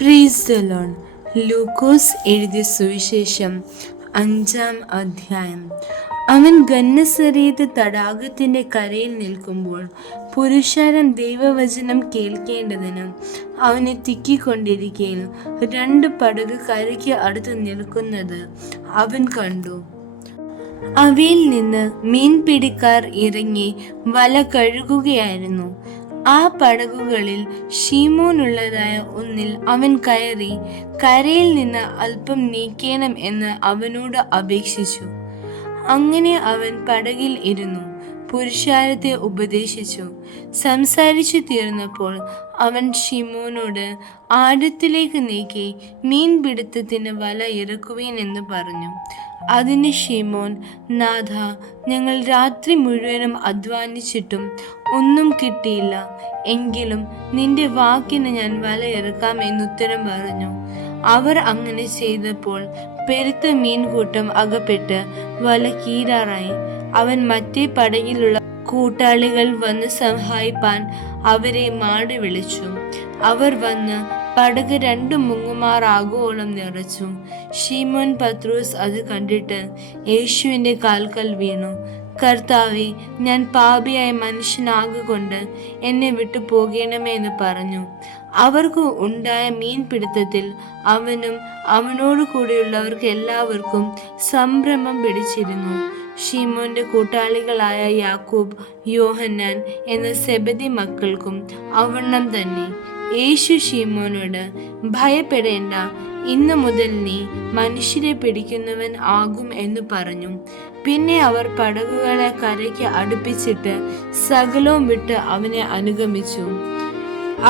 Praise the Lord. ലൂക്കോസ് എഴുതിയ സുവിശേഷം 5-ാം അധ്യായം. അവൻ ഗന്നസരേത്ത് തടാകത്തിൻ്റെ കരയിൽ നിൽക്കുമ്പോൾ പുരുഷാരം ദൈവവചനം കേൾക്കേണ്ടതിന് അവനെ തിക്കിക്കൊണ്ടിരിക്കയിൽ 2 പടക് കരയ്ക്ക് അടുത്ത് നിൽക്കുന്നത് അവൻ കണ്ടു. അവയിൽ നിന്ന് മീൻപിടിക്കാർ ഇറങ്ങി വല കഴുകുകയായിരുന്നു. ആ പടകുകളിൽ ശീമോനുള്ളതായ ഒന്നിൽ അവൻ കയറി കരയിൽ നിന്ന് അല്പം നീക്കേണം എന്ന് അവനോട് അപേക്ഷിച്ചു. അങ്ങനെ അവൻ പടകിൽ ഇരുന്നു പുരുഷാരത്തെ ഉപദേശിച്ചു. സംസാരിച്ചു തീർന്നപ്പോൾ അവൻ ശിമോനോട് ആഴത്തിലേക്ക് നീക്കി മീൻപിടുത്തത്തിന് വല ഇറക്കുവീൻ എന്ന് പറഞ്ഞു. അതിന് ശിമോൻ, നാഥ, ഞങ്ങൾ രാത്രി മുഴുവനും അധ്വാനിച്ചിട്ടും ഒന്നും കിട്ടിയില്ല. എങ്കിലും നിന്റെ വാക്കിന് ഞാൻ വല ഇറക്കാം എന്നുത്തരം പറഞ്ഞു. അവർ അങ്ങനെ ചെയ്തപ്പോൾ പെരുത്ത മീൻകൂട്ടം അകപ്പെട്ട് വല കീറാറായി. അവൻ മറ്റേ പടകിലുള്ള കൂട്ടാളികൾ വന്ന് സഹായിപ്പാൻ അവരെ മാടി വിളിച്ചു. അവർ വന്ന് പടക് 2 മുങ്ങുമാറാകുവോളം നിറച്ചു. ശിമോൻ പത്രോസ് അത് കണ്ടിട്ട് യേശുവിൻ്റെ കാൽക്കൽ വീണു. കർത്താവേ, ഞാൻ പാപിയായ മനുഷ്യനാകൊണ്ട് എന്നെ വിട്ടു പോകണമേ എന്ന് പറഞ്ഞു. അവർക്ക് ഉണ്ടായ മീൻപിടുത്തത്തിൽ അവനും അവനോട് കൂടെയുള്ളവർക്ക് എല്ലാവർക്കും സംഭ്രമം പിടിച്ചിരുന്നു. ശിമോന്റെ കൂട്ടാളികളായ യാക്കോബ്, യോഹന്നാൻ എന്ന സെബദി മക്കൾക്കും അവണ്ണം തന്നെ. യേശു ശിമോനോട്, ഭയപ്പെടേണ്ട, ഇന്നു മുതൽ നീ മനുഷ്യരെ പിടിക്കുന്നവൻ ആകും എന്ന് പറഞ്ഞു. പിന്നെ അവർ പടകുകളെ കരയ്ക്ക് അടുപ്പിച്ചിട്ട് സകലവും വിട്ട് അവനെ അനുഗമിച്ചു.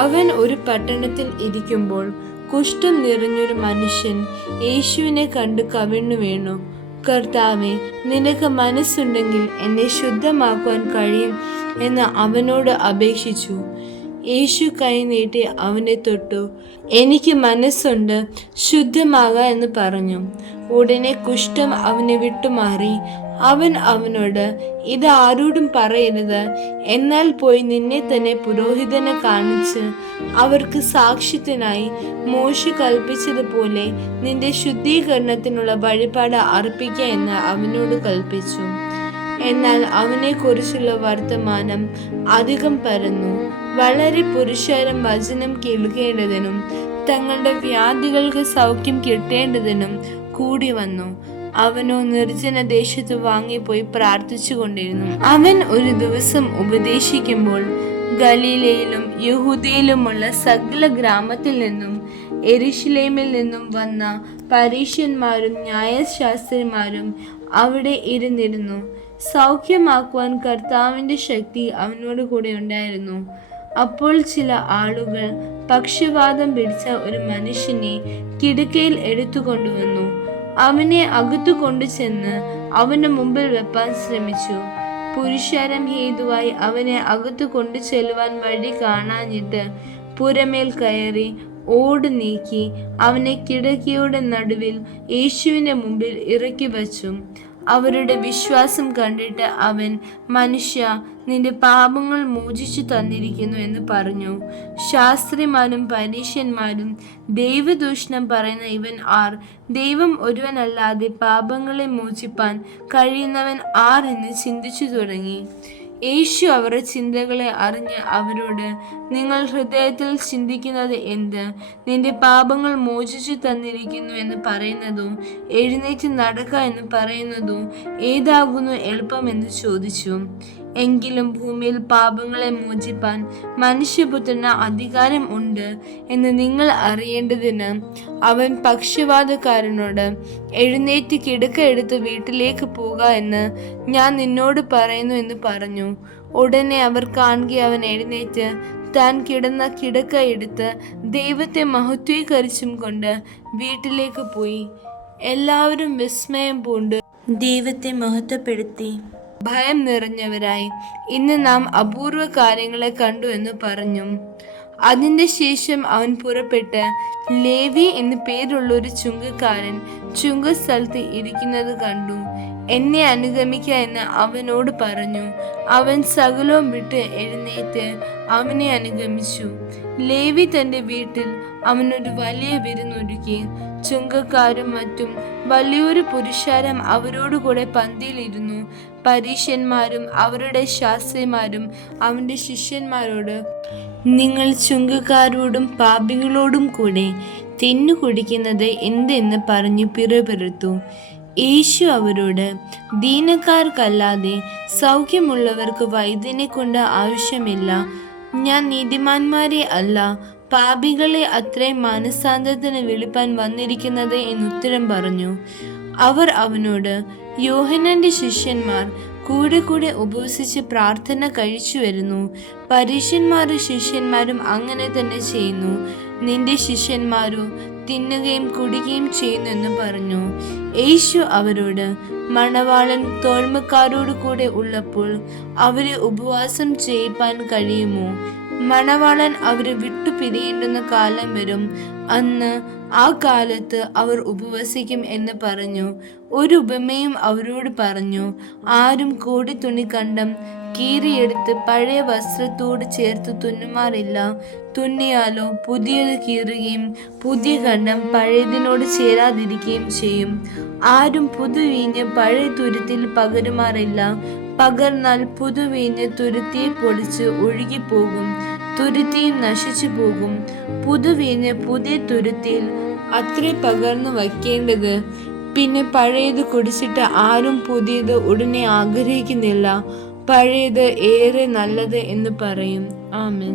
അവൻ ഒരു പട്ടണത്തിൽ ഇരിക്കുമ്പോൾ കുഷ്ഠം നിറഞ്ഞൊരു മനുഷ്യൻ യേശുവിനെ കണ്ട് കവിണ്ണു വീണു. കർത്താവേ, നിനക്ക് മനസ്സുണ്ടെങ്കിൽ എന്നെ ശുദ്ധമാക്കുവാൻ കഴിയും എന്ന് അവനോട് അപേക്ഷിച്ചു. യേശു കൈ നീട്ടി അവനെ തൊട്ടു. എനിക്ക് മനസ്സുണ്ട്, ശുദ്ധമാകാ എന്ന് പറഞ്ഞു. ഉടനെ കുഷ്ഠം അവനെ വിട്ടുമാറി. അവൻ അവനോട്, ഇത് ആരോടും പറയരുത്, എന്നാൽ പോയി നിന്നെ തന്നെ പുരോഹിതനെ കാണിച്ച് അവർക്ക് സാക്ഷ്യത്തിനായി മോശെ കൽപ്പിച്ചതുപോലെ നിന്റെ ശുദ്ധീകരണത്തിനുള്ള വഴിപാട് അർപ്പിക്ക എന്ന് അവനോട് കൽപ്പിച്ചു. എന്നാൽ അവനെക്കുറിച്ചുള്ള വർത്തമാനം അധികം പരന്നു. വളരെ പുരുഷാരം വചനം കേൾക്കേണ്ടതിനും തങ്ങളുടെ വ്യാധികൾക്ക് സൗഖ്യം കിട്ടേണ്ടതിനും കൂടി വന്നു. അവനോ നിർജ്ജന ദേശത്ത് വാങ്ങിപ്പോയി പ്രാർത്ഥിച്ചു കൊണ്ടിരുന്നു. അവൻ ഒരു ദിവസം ഉപദേശിക്കുമ്പോൾ ഗലീലയിലും യഹൂദയിലുമുള്ള സകല ഗ്രാമത്തിൽ നിന്നും യെരൂശലേമിൽ നിന്നും വന്ന പരീശന്മാരും ന്യായശാസ്ത്രിമാരും അവിടെ ഇരുന്നിരുന്നു. സൗഖ്യമാക്കുവാൻ കർത്താവിൻ്റെ ശക്തി അവനോട് കൂടെ ഉണ്ടായിരുന്നു. അപ്പോൾ ചില ആളുകൾ പക്ഷവാതം പിടിച്ച ഒരു മനുഷ്യനെ കിടക്കയിൽ എടുത്തുകൊണ്ടുവന്നു. അവനെ അകത്തു കൊണ്ടുചെന്ന് അവന്റെ മുമ്പിൽ വെപ്പാൻ ശ്രമിച്ചു. പുരുഷാരം ഹേതുവായി അവനെ അകത്തു കൊണ്ടു ചെല്ലുവാൻ വഴി കാണാഞ്ഞിട്ട് പുരമേൽ കയറി ഓട് നീക്കി അവനെ കിടക്കയുടെ നടുവിൽ യേശുവിൻ്റെ മുമ്പിൽ ഇറക്കി വച്ചു. അവരുടെ വിശ്വാസം കണ്ടിട്ട് അവൻ, മനുഷ്യ, നിന്റെ പാപങ്ങൾ മോചിച്ചു തന്നിരിക്കുന്നു എന്ന് പറഞ്ഞു. ശാസ്ത്രിമാരും പരീശന്മാരും, ദൈവദൂഷണം പറയുന്ന ഇവൻ ആർ? ദൈവം ഒരുവനല്ലാതെ പാപങ്ങളെ മോചിപ്പാൻ കഴിയുന്നവൻ ആർ എന്ന് ചിന്തിച്ചു തുടങ്ങി. യേശു അവരുടെ ചിന്തകളെ അറിഞ്ഞ് അവരോട്, നിങ്ങൾ ഹൃദയത്തിൽ ചിന്തിക്കുന്നത് എന്ത്? നിന്റെ പാപങ്ങൾ മോചിച്ചു തന്നിരിക്കുന്നു എന്ന് പറയുന്നതോ എഴുന്നേറ്റ് നടക്ക എന്ന് പറയുന്നതോ ഏതാകുന്നു എളുപ്പമെന്ന് ചോദിച്ചു. എങ്കിലും ഭൂമിയിൽ പാപങ്ങളെ മോചിപ്പാൻ മനുഷ്യപുത്രന് അധികാരം ഉണ്ട് എന്ന് നിങ്ങൾ അറിയേണ്ടതിന് അവൻ പക്ഷവാതക്കാരനോട്, എഴുന്നേറ്റ് കിടക്ക എടുത്ത് വീട്ടിലേക്ക് പോക എന്ന് ഞാൻ നിന്നോട് പറയുന്നു എന്ന് പറഞ്ഞു. ഉടനെ അവർ കാണുക അവൻ എഴുന്നേറ്റ് താൻ കിടന്ന കിടക്ക എടുത്ത് ദൈവത്തെ മഹത്വീകരിച്ചും കൊണ്ട് വീട്ടിലേക്ക് പോയി. എല്ലാവരും വിസ്മയം പൂണ്ട് ദൈവത്തെ മഹത്വപ്പെടുത്തി ഭയം നിറഞ്ഞവരായി, ഇന്ന് നാം അപൂർവ കാര്യങ്ങളെ കണ്ടു എന്ന് പറഞ്ഞു. അതിൻ്റെ ശേഷം അവൻ പുറപ്പെട്ട് ലേവി എന്ന് പേരുള്ള ഒരു ചുങ്കക്കാരൻ ചുങ്കസ്ഥലത്ത് ഇരിക്കുന്നത് കണ്ടു. എന്നെ അനുഗമിക്ക എന്ന് അവനോട് പറഞ്ഞു. അവൻ സകലവും വിട്ട് എഴുന്നേറ്റ് അവനെ അനുഗമിച്ചു. ലേവി തന്റെ വീട്ടിൽ അവനൊരു വലിയ വിരുന്നൊരുക്കി. ചുങ്കക്കാരും മറ്റും വലിയൊരു പുരുഷാരം അവരോടുകൂടെ പന്തിയിലിരുന്നു. പരീശന്മാരും അവരുടെ ശാസ്ത്രിമാരും അവന്റെ ശിഷ്യന്മാരോട്, നിങ്ങൾ ചുങ്കക്കാരോടും പാപികളോടും കൂടെ തിന്നു കുടിക്കുന്നത് എന്തെന്ന് പറഞ്ഞു പിറുപിറുത്തു. യേശു അവരോട്, ദീനക്കാർക്കല്ലാതെ സൗഖ്യമുള്ളവർക്ക് വൈദ്യനെ കൊണ്ട് ആവശ്യമില്ല. ഞാൻ നീതിമാന്മാരെ അല്ല, പാപികളെ അത്രേ മാനസാന്തരത്തിന് വിളിപ്പാൻ വന്നിരിക്കുന്നത് എന്നുത്തരം പറഞ്ഞു. അവർ അവനോട്, യോഹന്നാന്റെ ശിഷ്യന്മാർ കൂടെ കൂടെ ഉപവസിച്ച് പ്രാർത്ഥന കഴിച്ചു വരുന്നു, പരീശന്മാരും ശിഷ്യന്മാരും അങ്ങനെ തന്നെ ചെയ്യുന്നു, നിന്റെ ശിഷ്യന്മാരോ തിന്നുകയും കുടിക്കുകയും ചെയ്യുന്നു എന്ന് പറഞ്ഞു. യേശു അവരോട്, മണവാളൻ തോഴ്മക്കാരോട് കൂടെ ഉള്ളപ്പോൾ അവരെ ഉപവാസം ചെയ്യിപ്പാൻ കഴിയുമോ? മണവാളൻ അവരെ വിട്ടു പിരിയേണ്ടുന്ന കാലം വരും, അന്ന് ആ കാലത്ത് അവർ ഉപവസിക്കും എന്ന് പറഞ്ഞു. ഒരു ഉപമയും അവരോട് പറഞ്ഞു. ആരും കോടിത്തുണി കണ്ടം കീറിയെടുത്ത് പഴയ വസ്ത്രത്തോട് ചേർത്ത് തുന്നുമാറില്ല. തുന്നിയാലോ പുതിയത് കീറുകയും പുതിയ കണ്ടം പഴയതിനോട് ചേരാതിരിക്കുകയും ചെയ്യും. ആരും പുതുവീഞ്ഞ് പഴയ തുരുത്തിൽ പകരുമാറില്ല. പകർന്നാൽ പുതുവീഞ്ഞ് തുരുത്തിയെ പൊളിച്ച് ഒഴുകിപ്പോകും, തുരുത്തിയും നശിച്ചു പോകും. പുതുവീഞ്ഞ് പുതിയ തുരുത്തിയിൽ അത്രേ പകർന്നു വയ്ക്കേണ്ടത്. പിന്നെ പഴയത് കുടിച്ചിട്ട് ആരും പുതിയത് ഉടനെ ആഗ്രഹിക്കുന്നില്ല, പഴയത് ഏറെ നല്ലത് എന്ന് പറയും. ആമേൻ.